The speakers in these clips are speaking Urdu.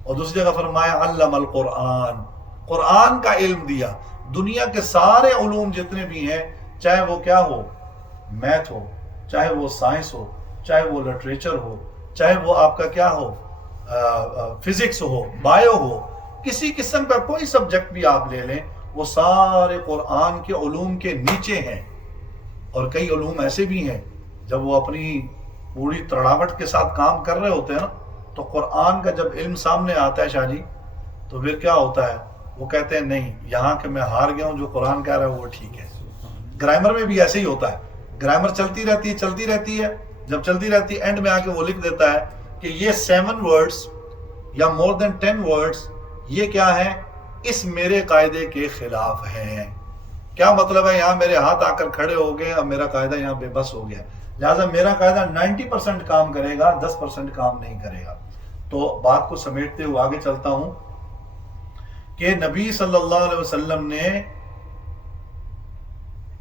اور دوسری جگہ فرمایا علم القرآن، قرآن کا علم دیا۔ دنیا کے سارے علوم جتنے بھی ہیں، چاہے وہ کیا ہو، میتھ ہو، چاہے وہ سائنس ہو، چاہے وہ لٹریچر ہو، چاہے وہ آپ کا کیا ہو، فزکس ہو، بایو ہو، کسی قسم کا کوئی سبجیکٹ بھی آپ لے لیں، وہ سارے قرآن کے علوم کے نیچے ہیں۔ اور کئی علوم ایسے بھی ہیں جب وہ اپنی پوری تڑاوٹ کے ساتھ کام کر رہے ہوتے ہیں نا، تو قرآن کا جب علم سامنے آتا ہے شاہ جی، تو پھر کیا ہوتا ہے، وہ کہتے ہیں نہیں، یہاں کہ میں ہار گیا ہوں، جو قرآن کہہ رہا ہے وہ ٹھیک ہے۔ گرامر میں بھی ایسے ہی ہوتا ہے، گرامر چلتی رہتی ہے، جب چلتی رہتی ہے، اینڈ میں آ کے وہ لکھ دیتا ہے کہ یہ 7 ورڈز یا مور دین 10 ورڈز یہ کیا ہے، اس میرے قاعدے کے خلاف ہیں۔ کیا مطلب ہے، یہاں میرے ہاتھ آ کر کھڑے ہو گئے، اب میرا قاعدہ یہاں بے بس ہو گیا، لہٰذا میرا قاعدہ 90% کام کرے گا، 10% کام نہیں کرے گا۔ تو بات کو سمیٹتے ہوئے آگے چلتا ہوں کہ نبی صلی اللہ علیہ وسلم نے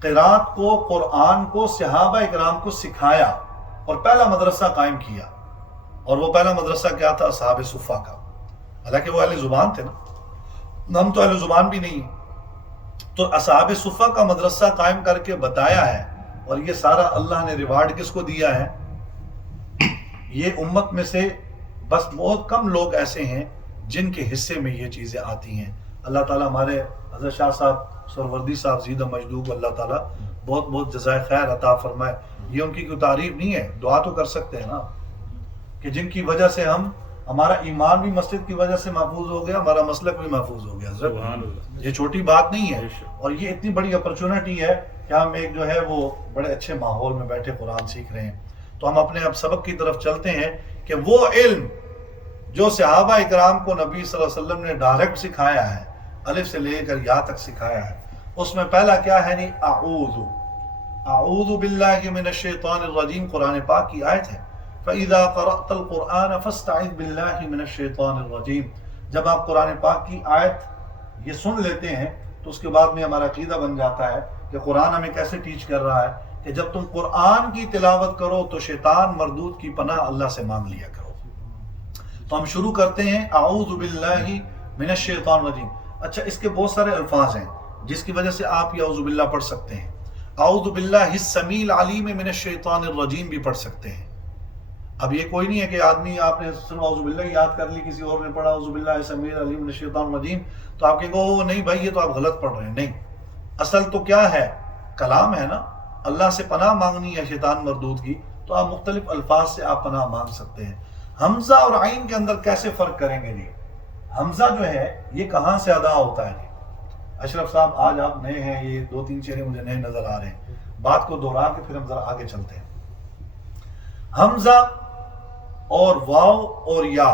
قرات کو، قرآن کو صحابہ اکرام کو سکھایا اور پہلا مدرسہ قائم کیا، اور وہ پہلا مدرسہ کیا تھا؟ اصحاب صفہ کا۔ حالانکہ وہ اہل زبان تھے نا، ہم تو اہل زبان بھی نہیں ہیں، تو اصحاب صفہ کا مدرسہ قائم کر کے بتایا ہے، اور یہ سارا اللہ نے ریوارڈ کس کو دیا ہے؟ یہ امت میں سے بس بہت کم لوگ ایسے ہیں جن کے حصے میں یہ چیزیں آتی ہیں۔ اللہ تعالیٰ ہمارے حضرت شاہ صاحب سروردی صاحب زیدہ مجدوب، اللہ تعالیٰ بہت بہت جزائے خیر عطا فرمائے۔ یہ ان کی کوئی تعریف نہیں ہے، دعا تو کر سکتے ہیں نا، کہ جن کی وجہ سے ہمارا ایمان بھی مسجد کی وجہ سے محفوظ ہو گیا، ہمارا مسلک بھی محفوظ ہو گیا۔ حضرت یہ چھوٹی بات نہیں ہے، اور یہ اتنی بڑی اپرچونٹی ہے کہ ہم ایک جو ہے وہ بڑے اچھے ماحول میں بیٹھے قرآن سیکھ رہے ہیں۔ تو ہم اپنے اب سبق کی طرف چلتے ہیں کہ وہ علم جو صحابہ اکرام کو نبی صلی اللہ علیہ وسلم نے ڈائریکٹ سکھایا ہے، الف سے لے کر یا تک سکھایا ہے، اس میں پہلا کیا ہے؟ نہیں، اعوذ باللہ من الشیطان الرجیم، قرآن پاک کی آیت ہے، فَإِذَا قَرَأْتَ الْقُرْآنَ فَاسْتَعِذْ بِاللَّهِ مِنَ الشَّيْطَانِ الرَّجِيمِ۔ جب آپ قرآن پاک کی آیت یہ سن لیتے ہیں تو اس کے بعد میں ہمارا عقیدہ بن جاتا ہے کہ قرآن ہمیں کیسے ٹیچ کر رہا ہے کہ جب تم قرآن کی تلاوت کرو تو شیطان مردود کی پناہ اللہ سے مانگ لیا کرو۔ تو ہم شروع کرتے ہیں اعوذ باللہ من الشیطان الرجیم۔ اچھا، اس کے بہت سارے الفاظ ہیں جس کی وجہ سے آپ یہ اعوذ باللہ پڑھ سکتے ہیں۔ اعوذ باللہ السمیع العلیم من الشیطان الرجیم بھی پڑھ سکتے ہیں۔ اب یہ کوئی نہیں ہے کہ آدمی آپ نے صرف اعوذ باللہ یاد کر لی، کسی اور نے پڑھا اعوذ باللہ السمیع العلیم من الشیطان الرجیم، تو آپ کہیں گے نہیں بھائی یہ تو آپ غلط پڑھ رہے ہیں۔ نہیں، اصل تو کیا ہے، کلام ہے نا، اللہ سے پناہ مانگنی ہے شیطان مردود کی، تو آپ مختلف الفاظ سے آپ پناہ مانگ سکتے ہیں۔ حمزہ اور عین کے اندر کیسے فرق کریں گے جی؟ حمزہ جو ہے یہ کہاں سے ادا ہوتا ہے جی؟ اشرف صاحب آج آپ نئے ہیں، یہ 2-3 چہرے مجھے نئے نظر آ رہے ہیں، بات کو دہرا کے پھر ہم ذرا آگے چلتے ہیں۔ حمزہ اور واو اور یا،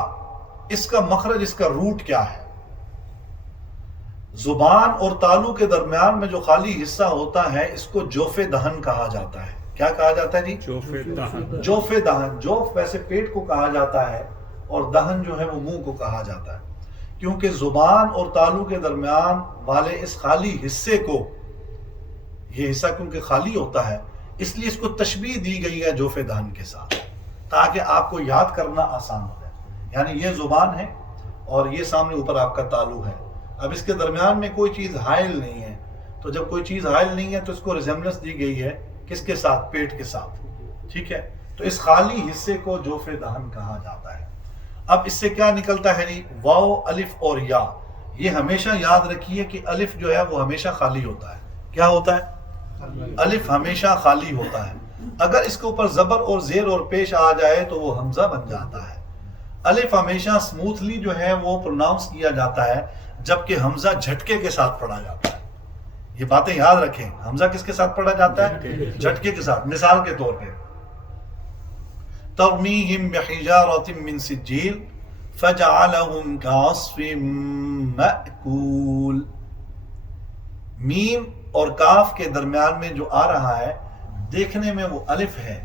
اس کا مخرج، اس کا روٹ کیا ہے؟ زبان اور تالو کے درمیان میں جو خالی حصہ ہوتا ہے اس کو جوف دہن کہا جاتا ہے۔ کیا کہا جاتا ہے جی؟ جوف دہن۔ جوف ویسے پیٹ کو کہا جاتا ہے، اور دہن جو ہے وہ منہ کو کہا جاتا ہے، کیونکہ زبان اور تالو کے درمیان والے اس خالی حصے کو، یہ حصہ کیونکہ خالی ہوتا ہے اس لیے اس کو تشبیہ دی گئی ہے جوف دہن کے ساتھ، تاکہ آپ کو یاد کرنا آسان ہو جائے۔ یعنی یہ زبان ہے اور یہ سامنے اوپر آپ کا تالو ہے، اب اس کے درمیان میں کوئی چیز حائل نہیں ہے، تو جب کوئی چیز حائل نہیں ہے تو اس کو ریزمبلنس دی گئی ہے کس کے ساتھ؟ پیٹ کے ساتھ، ٹھیک ہے؟ تو اس خالی حصے کو جوف دہن کہا جاتا ہے۔ اب اس سے کیا نکلتا ہے؟ نہیں، واو، الف اور یا، یہ ہمیشہ یاد رکھیے کہ الف جو ہے وہ ہمیشہ خالی ہوتا ہے۔ کیا ہوتا ہے؟ الف ہمیشہ خالی ہوتا ہے۔ اگر اس کے اوپر زبر اور زیر اور پیش آ جائے تو وہ حمزہ بن جاتا ہے۔ الف ہمیشہ سموتھلی جو ہے وہ پروناؤنس کیا جاتا ہے، جبکہ حمزہ جھٹکے کے ساتھ پڑھا جاتا ہے۔ یہ باتیں یاد رکھیں، حمزہ کس کے ساتھ پڑھا جاتا ہے؟ جھٹکے کے ساتھ۔ مثال کے طور پہ ترمیہم بحجارۃ من سجیل فجعلہم کعصف مأکول۔ میم اور کاف کے درمیان میں جو آ رہا ہے، دیکھنے میں وہ الف ہے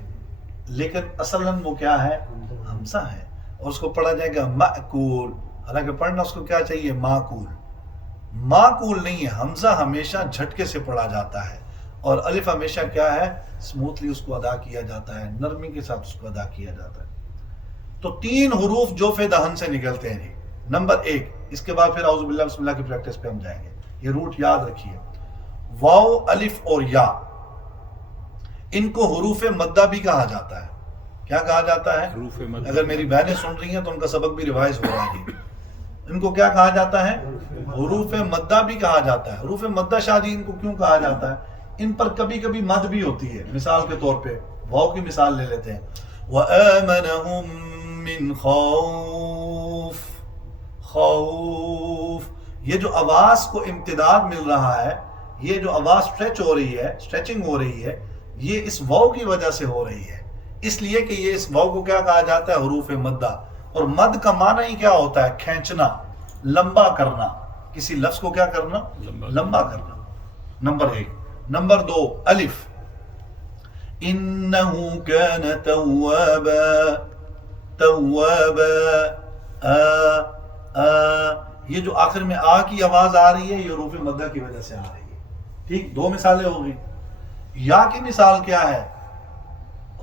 لیکن اصلاً وہ کیا ہے؟ حمزہ ہے، اور اس کو پڑھا جائے گا مأکول، حالانکہ پڑھنا اس کو کیا چاہیے؟ معقول۔ معقول نہیں ہے، حمزہ ہمیشہ جھٹکے سے پڑھا جاتا ہے، اور الف ہمیشہ کیا ہے؟ سموتھلی اس کو ادا کیا جاتا ہے، نرمی کے ساتھ اس کو ادا کیا جاتا ہے۔ تو 3 حروف جوف دہن سے نکلتے ہیں جی۔ نمبر 1، اس کے بعد پھر اعوذ باللہ بسم اللہ کی پریکٹس پہ ہم جائیں گے. یہ روٹ یاد رکھیے. واو، الف اور یا، ان کو حروف مدہ بھی کہا جاتا ہے. کیا کہا جاتا ہے؟ حروف مدہ. اگر میری بہنیں سن رہی ہیں تو ان کا سبق بھی ریوائز ہو رہا ہے. ان کو کیا کہا جاتا ہے؟ حروف مدہ بھی کہا جاتا ہے. حروف مدہ شاہ جی ان کو کیوں کہا جاتا ہے؟ ان پر کبھی کبھی مد بھی ہوتی ہے. مثال کے طور پہ واو کی مثال لے لیتے ہیں. وَآمَنَهُم مِّن خَوْفٍ. خوف، یہ جو آواز کو امتداد مل رہا ہے، یہ جو آواز اسٹریچ ہو رہی ہے، اسٹریچنگ ہو رہی ہے، یہ اس واو کی وجہ سے ہو رہی ہے. اس لیے کہ یہ اس واو کو کیا کہا جاتا ہے؟ حروف مدہ. اور مد کا معنی ہی کیا ہوتا ہے؟ کھینچنا، لمبا کرنا. کسی لفظ کو کیا کرنا؟ لمبا کرنا. نمبر 1. نمبر 2، الف. انہو کان توابا. توابا، یہ جو آخر میں آ کی آواز آ رہی ہے، یہ حروف مدہ کی وجہ سے آ رہی ہے. ٹھیک، 2 مثالیں ہو گئی. یا کی مثال کیا ہے؟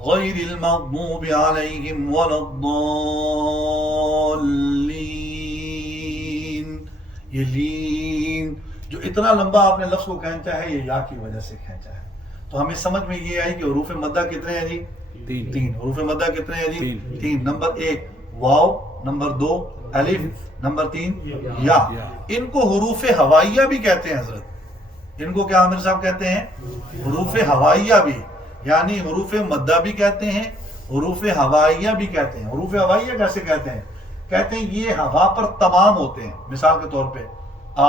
غیر المغضوب علیہم ولا الضالین. یہ لین جو اتنا لمبا آپ نے لفظ کو کھینچا ہے، یہ یا کی وجہ سے کھینچا ہے. تو ہمیں سمجھ میں یہ آئی کہ حروف مدہ کتنے ہیں جی؟ 3. حروف مدہ کتنے ہیں جی؟ 3. نمبر 1 واو، نمبر 2 الف، نمبر 3 یا. ان کو حروف ہوائیہ بھی کہتے ہیں حضرت. ان کو کیا عامر صاحب کہتے ہیں؟ حروف ہوائیہ بھی، یعنی حروف مدہ بھی کہتے ہیں، حروف ہوائیہ بھی کہتے ہیں. حروف ہوائیہ کیسے کہتے ہیں؟ کہتے ہیں یہ ہوا پر تمام ہوتے ہیں. مثال کے طور پہ آ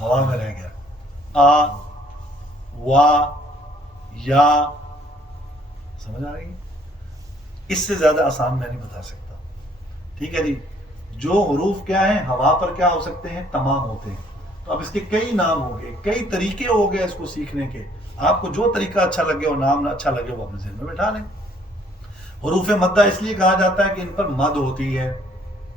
ہوا میں رہ گیا، آ، وا، یا. سمجھ آ رہی ہے؟ اس سے زیادہ آسان میں نہیں بتا سکتا. ٹھیک ہے جی. جو حروف کیا ہیں؟ ہوا پر کیا ہو سکتے ہیں؟ تمام ہوتے ہیں. تو اب اس کے کئی نام ہو گئے، کئی طریقے ہو گئے اس کو سیکھنے کے. آپ کو جو طریقہ اچھا لگے اور نام اچھا لگے وہ اپنے ذہن میں بٹھا لیں. حروف مدہ اس لیے کہا جاتا ہے کہ ان پر مد ہوتی ہے.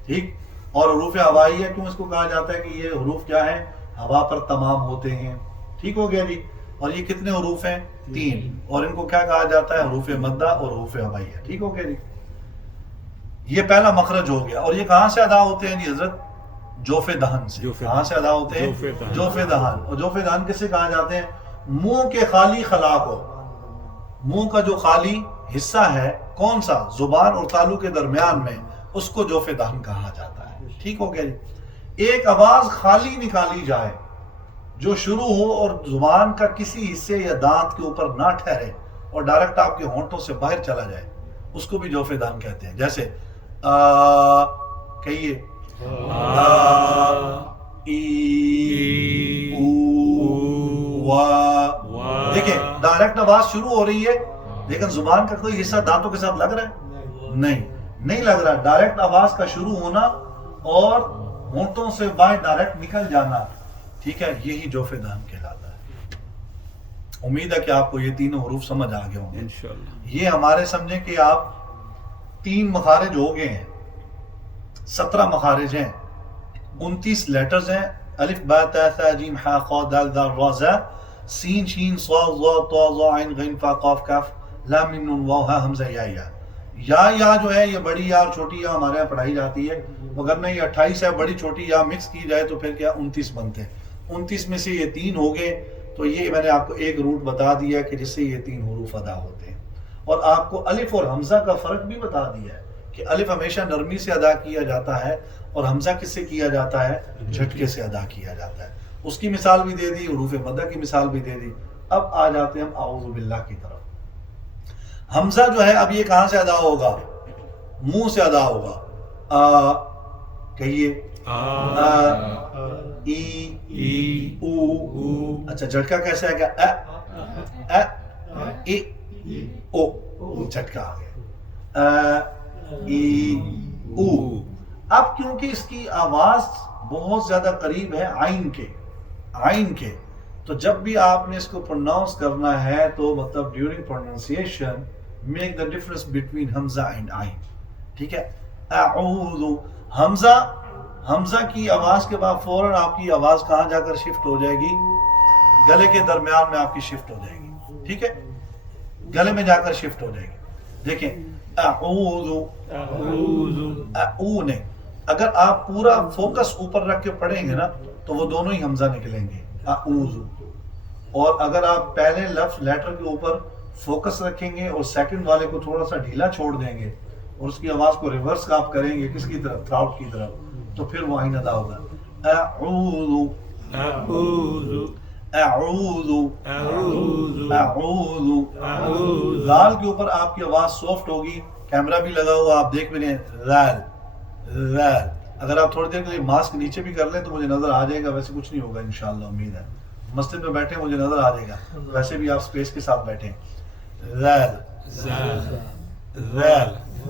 ٹھیک. اور حروف ہوائیہ کیوں اس کو کہا جاتا ہے؟ کہ یہ حروف کیا ہے؟ ہوا پر تمام ہوتے ہیں. ٹھیک ہو گیا جی. اور یہ کتنے حروف ہیں؟ 3. اور ان کو کیا کہا جاتا ہے؟ حروف مدہ اور حروف ہوائیہ. ٹھیک ہو گیا جی. یہ پہلا مخرج ہو گیا. اور یہ کہاں سے ادا ہوتے ہیں جی حضرت؟ جوف دہن سے. کہاں سے ادا ہوتے ہیں؟ جوف دہن. اور جوف دہن کسے کہا جاتے ہیں؟ منہ کے خالی خلا کو. منہ کا جو خالی حصہ ہے، کون سا؟ زبان اور تالو کے درمیان میں، اس کو جوف دہن کہا جاتا ہے. ٹھیک ہو گیا جی. ایک آواز خالی نکالی جائے جو شروع ہو اور زبان کا کسی حصے یا دانت کے اوپر نہ ٹھہرے اور ڈائریکٹ آپ کے ہونٹوں سے باہر چلا جائے، اس کو بھی جوف دہن کہتے ہیں. جیسے کہیے دیکھیں ڈائریکٹ آواز شروع ہو رہی ہے لیکن زبان کا کوئی حصہ دانتوں کے ساتھ لگ رہا ہے؟ نہیں لگ رہا. ڈائریکٹ آواز کا شروع ہونا اور ہونٹوں سے باہر ڈائریکٹ نکل جانا. ٹھیک ہے، یہی جوف دہن کہلاتا ہے. امید ہے کہ آپ کو یہ تینوں حروف سمجھ آ گئے ہوں گے انشاءاللہ. یہ ہمارے سمجھیں کہ آپ 3 مخارج ہو گئے ہیں. 17 مخارج ہیں، 29 لیٹرز ہیں. الف با تا ثا جیم حا قا دال ذال را زا، سین شین صاد ضاد طا ظا عین غین فا قاف کاف لام میم نون واو ہا حمزہ یا. یا جو ہے یہ بڑی یا اور چھوٹی یا ہمارے یہاں پڑھائی جاتی ہے، مگر نہیں 28 ہے، بڑی چھوٹی یا مکس کی جائے تو پھر کیا 29 بنتے ہیں. 29 میں سے یہ 3 ہو گئے. تو یہ میں نے آپ کو ایک روٹ بتا دیا کہ جس سے یہ 3 حروف ادا ہوتے ہیں. اور آپ کو الف اور حمزہ کا فرق بھی بتا دیا ہے کہ الف ہمیشہ نرمی سے ادا کیا جاتا ہے اور حمزہ کس سے کیا جاتا ہے؟ جھٹکے سے ادا کیا جاتا ہے. اس کی مثال بھی دے دی، حروف مدہ کی مثال بھی دے دی. اب آ جاتے ہیں ہم اعوذ باللہ کی طرف. حمزہ جو ہے اب یہ کہاں سے ادا ہوگا؟ منہ سے ادا ہوگا. کہیے ای او. اچھا جھٹکا کیسے آئے گا؟ او، جھٹکا آ گیا. ای او. اب کیونکہ اس کی آواز بہت زیادہ قریب ہے عین کے، تو جب بھی آپ نے اس کو پروناؤنس کرنا ہے تو مطلب during pronunciation make the difference between Hamza and عین. ٹھیک ہے. اعوذ. حمزہ کی آواز کے بعد فوراً آپ کی آواز کہاں جا کر شفٹ ہو جائے گی؟ گلے کے درمیان میں آپ کی شفٹ ہو جائے گی. ٹھیک ہے، گلے میں جا کر شفٹ ہو جائے گی. دیکھیں اعوذ، او نے اگر آپ پورا فوکس اوپر رکھ کے پڑھیں گے نا تو وہ دونوں ہی حمزہ نکلیں گے اعوذ. اور اگر آپ پہلے لفظ لیٹر کے اوپر فوکس رکھیں گے اور سیکنڈ والے کو تھوڑا سا ڈھیلا چھوڑ دیں گے اور اس کی آواز کو ریورس آپ کریں گے کس کی طرف؟ تھراؤٹ کی طرف, تو پھر وہ آئین ادا ہوگا. اعوذ اعوذ اعوذ اعوذ اعوذ. اعوذ. لال کے اوپر آپ کی آواز سافٹ ہوگی, کیمرہ بھی لگا ہوا آپ دیکھ بھی رہے ہیں, لال لال. اگر آپ تھوڑی دیر کے لیے ماسک نیچے بھی کر لیں تو مجھے نظر آ جائے گا, ویسے کچھ نہیں ہوگا انشاءاللہ, امید ہے. مسجد میں بیٹھے مجھے نظر آ جائے گا, ویسے بھی آپ سپیس کے ساتھ بیٹھیں. لال زال لال